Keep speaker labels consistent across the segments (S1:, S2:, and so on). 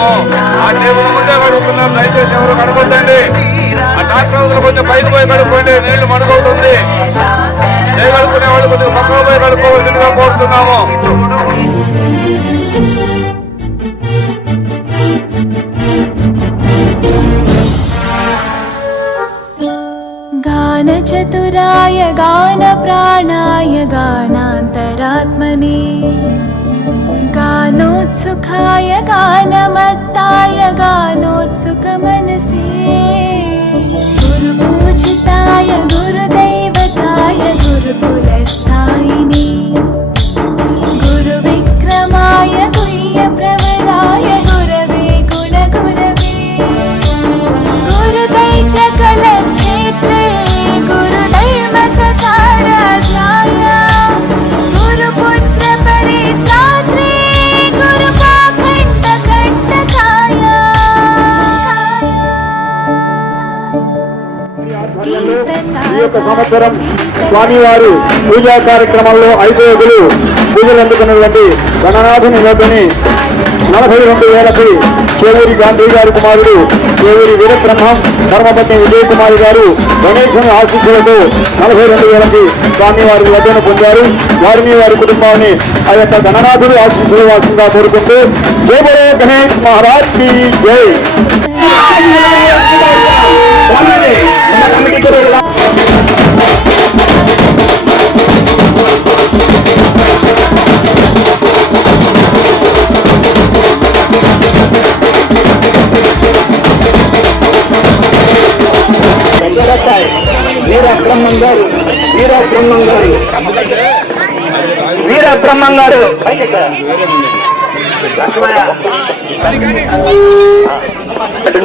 S1: కోరుతున్నాము ఆ టేబుల్ ముందే కడుగుతున్నాం దయచేసి ఎవరు కడగొద్దండి ఆ ట్రాక్టర్ అవతల కొంచెం పైకి పోయి కడుక్కోండి నీళ్లు మడుగవుతుంది చేయగలుగుకునే వాళ్ళు కొద్దిగా పక్కన పోయి కడుక్కోవాల్సిందిగా కోరుతున్నాము
S2: गानचतुराय गानप्राणाय गानान्तरात्मने गानोत्सुखाय गानमत्ताय गानोत्सुकमनसे। गुरुपूजिताय गुरुदैवताय
S3: స్వామివారు పూజా కార్యక్రమంలో ఐదు రోజులు పూజలు అందుకున్నటువంటి గణనాథుని వద్దని నలభై రెండు వేలకి చేవూరి గాంధీ గారి కుమారుడు చేవూరి వీరబ్రహ్మం ధర్మపత్ని విజయ్ కుమారి గారు గణేశుని ఆశీస్సులతో నలభై రెండు వేలకి స్వామివారి వద్దను పొందారు. వారిని వారి కుటుంబాన్ని ఆ యొక్క గణనాథుడు ఆశీస్సులు వాసంగా కోరుకుంటూ బలో గణేష్ మహారాజ్కి జై. వీర బ్రహ్మం గారు వీర బ్రహ్మం గారు వీర బ్రహ్మం గారు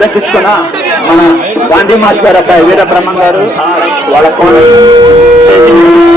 S3: దక్కించుకున్నా మన గాంధీ మాస్ గారు అబ్బాయి వీరబ్రహ్మం గారు వాళ్ళ కోడలు.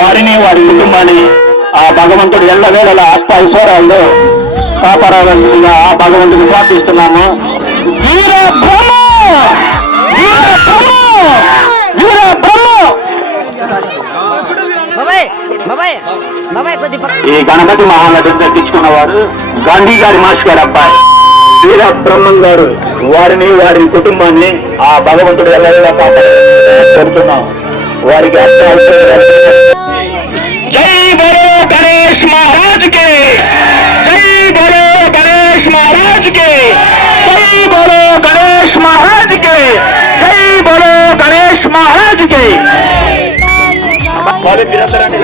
S3: వారిని వారి కుటుంబాన్ని ఆ భగవంతుడు ఎల్లవేళల అష్ట ఐశ్వర్యాల్లో కాపాడవలసిందిగా ఆ భగవంతుని ప్రార్థిస్తున్నాము. వీర బ్రహ్మ! వీర బ్రహ్మ! వీర బ్రహ్మ!
S4: బాబాయ్ బాబాయ్ బాబాయ్ కొద్ది పక్క
S3: ఈ గణపతి మహానటిని దక్కించుకున్న వారు గాంధీ గారి మాస్ గారు అబ్బాయి. వీర బ్రహ్మం గారు వారిని వారి కుటుంబాన్ని ఆ భగవంతుడు ఎల్లవేళ కోరుతున్నాం. వారికి అష్ట మహారాజ్ మీరందరండి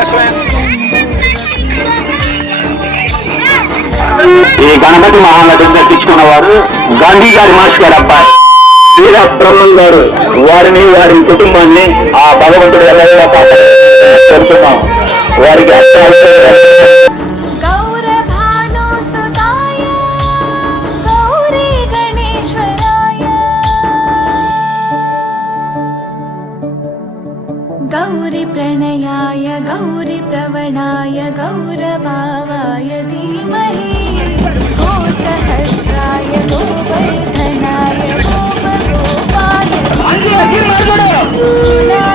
S3: ఈ గణపతి మహానటిని దక్కించుకున్న వారు గాంధీ గారి మాస్ గారు అబ్బాయి వీర బ్రహ్మం గారు. వారిని వారి కుటుంబాన్ని ఆ భగవంతుడు ఎలా కోరుతున్నాం. వారికి అష్ట
S2: 안돼
S3: 일어나줘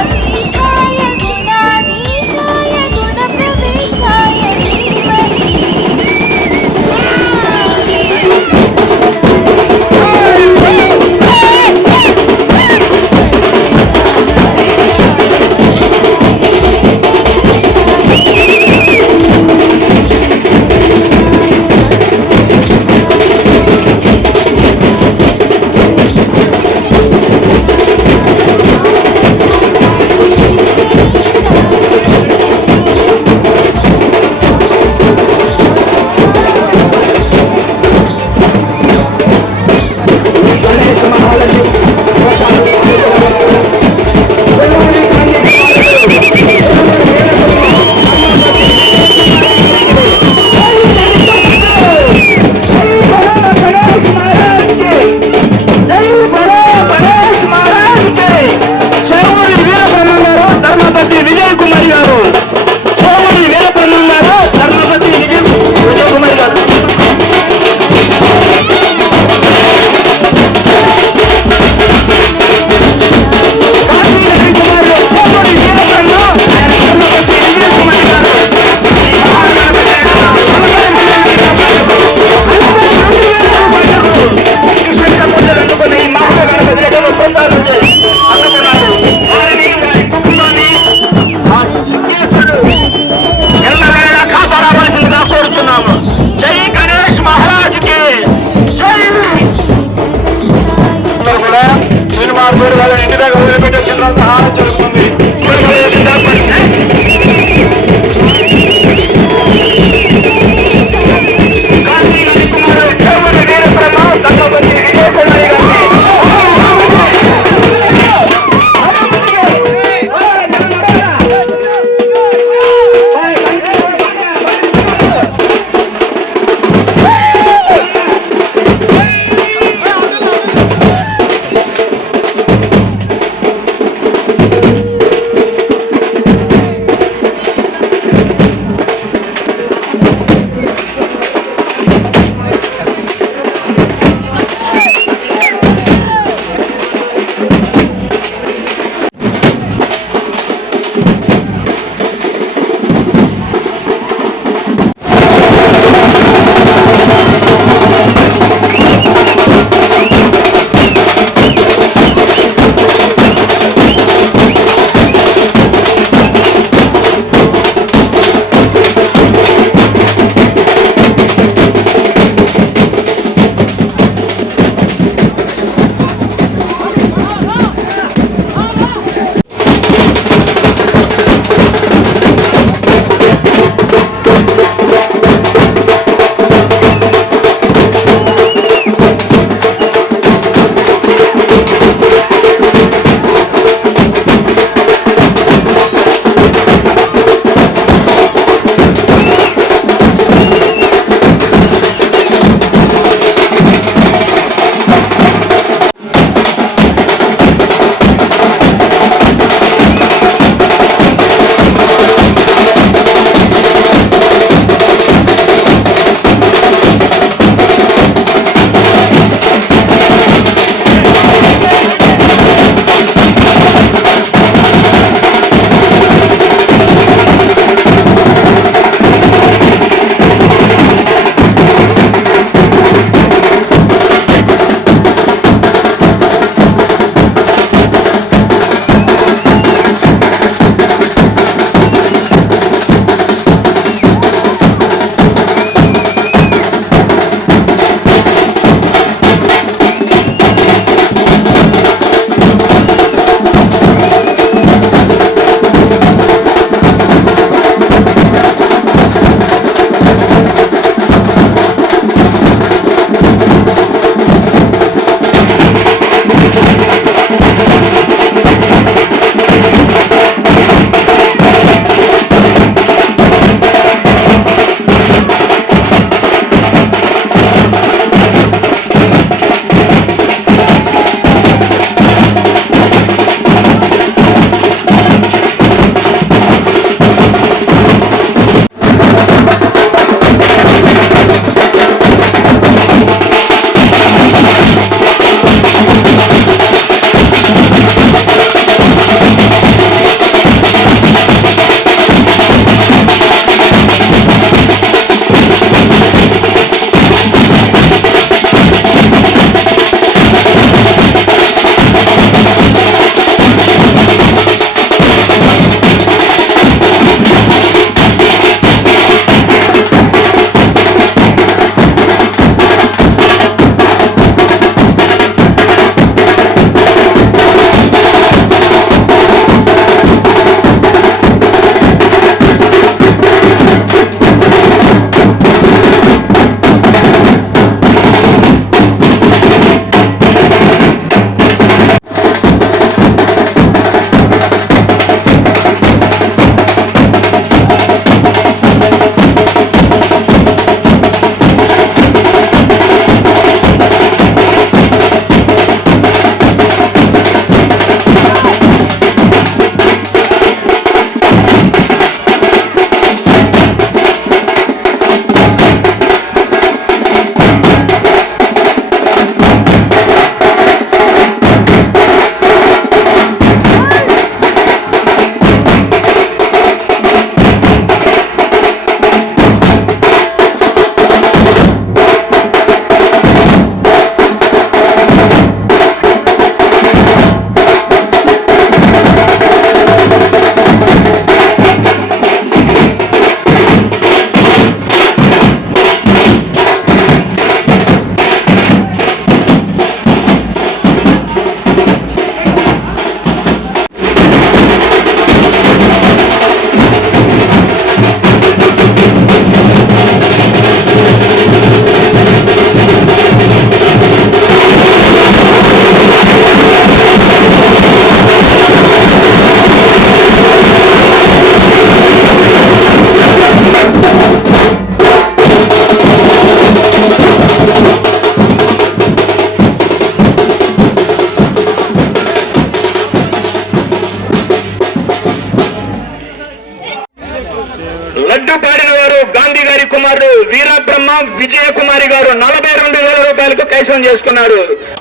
S3: విజయకుమారి గారు నలభై రెండు వేల రూపాయలకు కైసం చేసుకున్నారు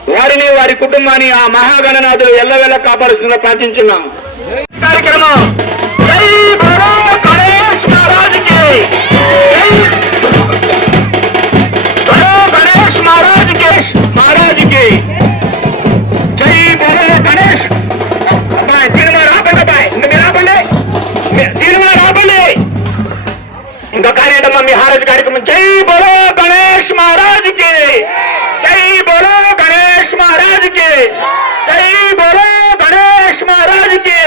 S3: వారిని వారి కుటుంబాన్ని ఆ మహాగణనాథులు ఎల్లవేళ కాపాడుతున్న ప్రార్థించున్నాం. కార్యక్రమం. ఇంకా కార్యక్రమం మీ హారతి కార్యక్రమం జై బలో గణేష్ మహారాజ్కి జై బలో గణేష్ మహారాజ్కి జై బలో గణేష్ మహారాజ్కి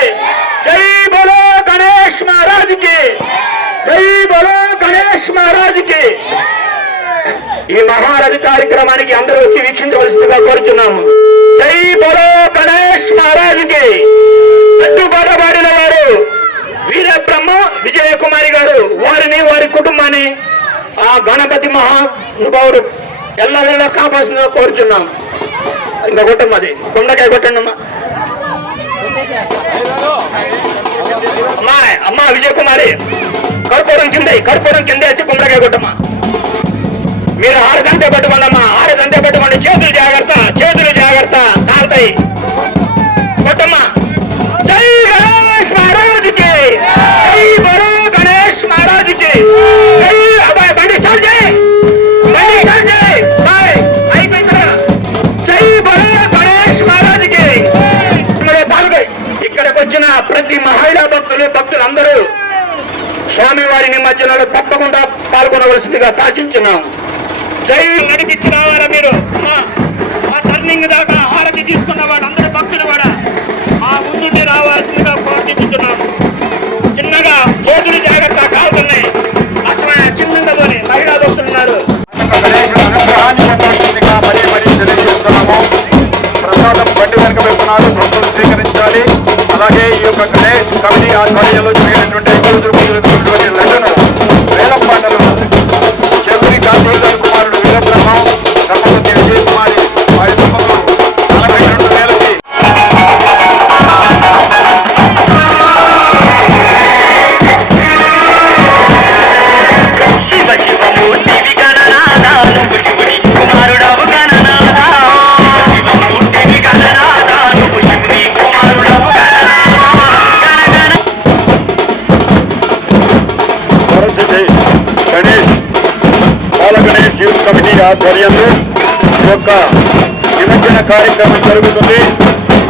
S3: జై బోలో గణేష్ మహారాజ్కి జై బలో గణేష్ మహారాజ్కి ఈ మహారథి కార్యక్రమానికి అందరూ వచ్చి వీక్షించవలసిందిగా కోరుతున్నాము జై బలో గణేష్ మహారాజ్కి. అడ్డుబాటబాడిన వారు వీరబ్రహ్మ విజయకుమారి గారు వారిని వారి కుటుంబాన్ని ఆ గణపతి మహానుభావుడు ఎల్లవేళ కాపాల్సిందిగా కోరుచున్నాం. ఇంకా కొట్టమ్మా అది. కొండకాయ కొట్టండి అమ్మా. అమ్మా అమ్మా విజయకుమారి. కర్పూరం కింద కర్పూరం కింద వచ్చి కొండకాయ కొట్టమ్మా. మీరు ఆరు గంట పెట్టుకోండి అమ్మా ఆరు గంట పెట్టుకోండి. చేతులు జాగ్రత్త. నిమజ్జనంలో తప్పకుండా పాల్గొనవలసిందిగా ప్రార్థించున్నాం. జై నడిపించి రావాలా మీరు? ఆ టర్నింగ్ దాకా హారతి తీసుకున్న వాడు అందరూ భక్తులు కూడా ఆ ముందుండి రావాల్సిందిగా ప్రార్థించున్నాము చిన్నగా చేతులు జాగ్రత్త కావుతున్నాయి అసలు చిన్నగా పోనీ మహిళా భక్తులు ఉన్నారు.
S5: ప్రసాదం బండి వెనుక వెళ్తున్నారు భక్తులు స్వీకరించాలి. అలాగే ఈ యొక్క గణేష్ కమిటీ ఆధ్వర్యంలో జరిగినటువంటి పూజలు
S1: ఆధ్వర్యంలో ఈ యొక్క నిమజ్జన కార్యక్రమం జరుగుతుంది.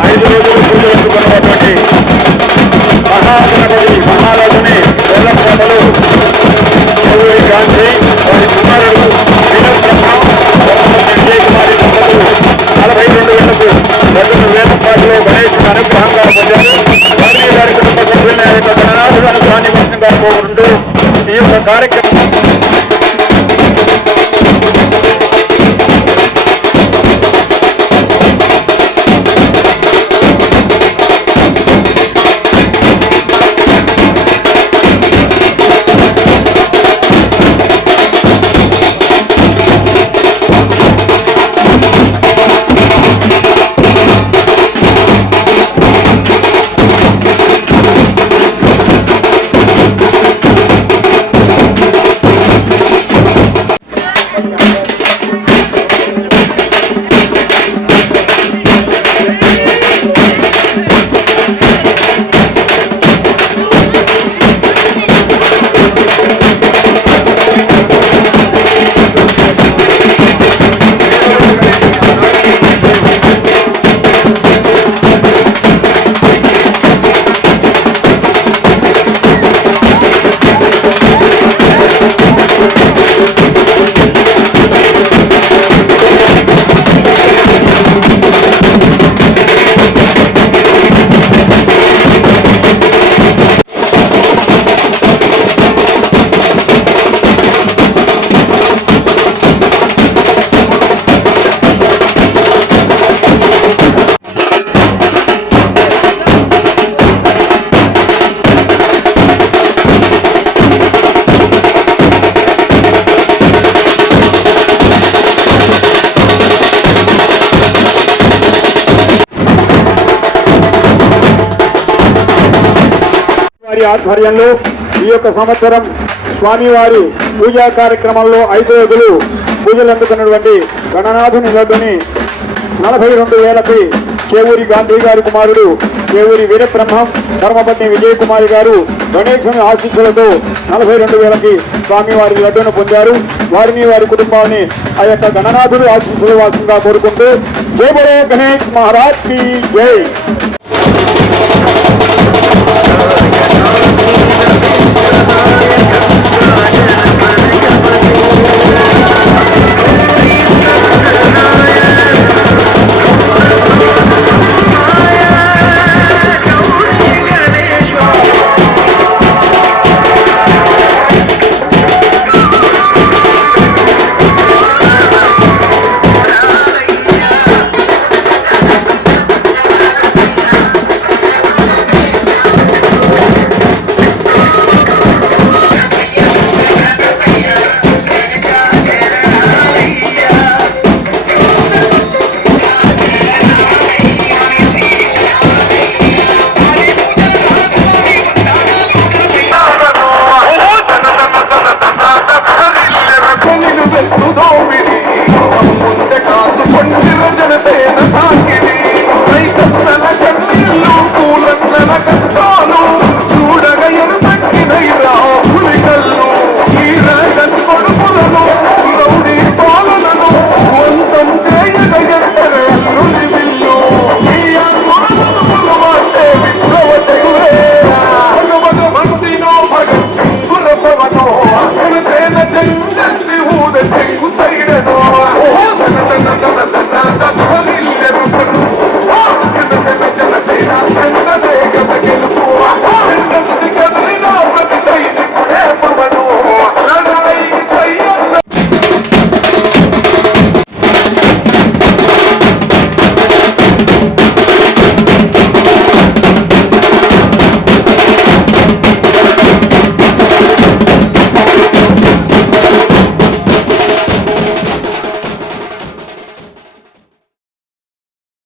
S1: ఐదు రోజులు పూజలు అందుకున్నటువంటి మహాగణపతి మహారాజుని వేలంపాటలు చెవురి గాంధీ వారి కుమారుడు వీరబ్రహ్మ ధర్మపతి కుమారి దంపతులు నలభై రెండు వేలకు వేల పాటలో గణేష్ అనుగ్రహంగా పొందారు. వారి గారి కుటుంబ సభ్యుల యొక్క గణనాథుడు అనుగ్రహాన్ని వస్తుందిగా కోరుకుంటూ ఈ యొక్క కార్యక్రమం వారి ఆధ్వర్యంలో ఈ యొక్క సంవత్సరం స్వామివారి పూజా కార్యక్రమంలో ఐదు రోజులు పూజలు అందుకున్నటువంటి గణనాథుని లడ్డుని నలభై రెండు వేలకి కేవూరి గాంధీ గారి కుమారుడు కేవూరి వీరబ్రహ్మం ధర్మపత్ని విజయ్ కుమారి గారు గణేశుని ఆశీస్సులతో నలభై రెండు వేలకి స్వామివారి లడ్డును పొందారు. వారిని వారి కుటుంబాన్ని ఆ యొక్క గణనాథుడు ఆశీస్సులు వాసంగా కోరుకుంటూ జై గణేష్ మహారాజ్ జై.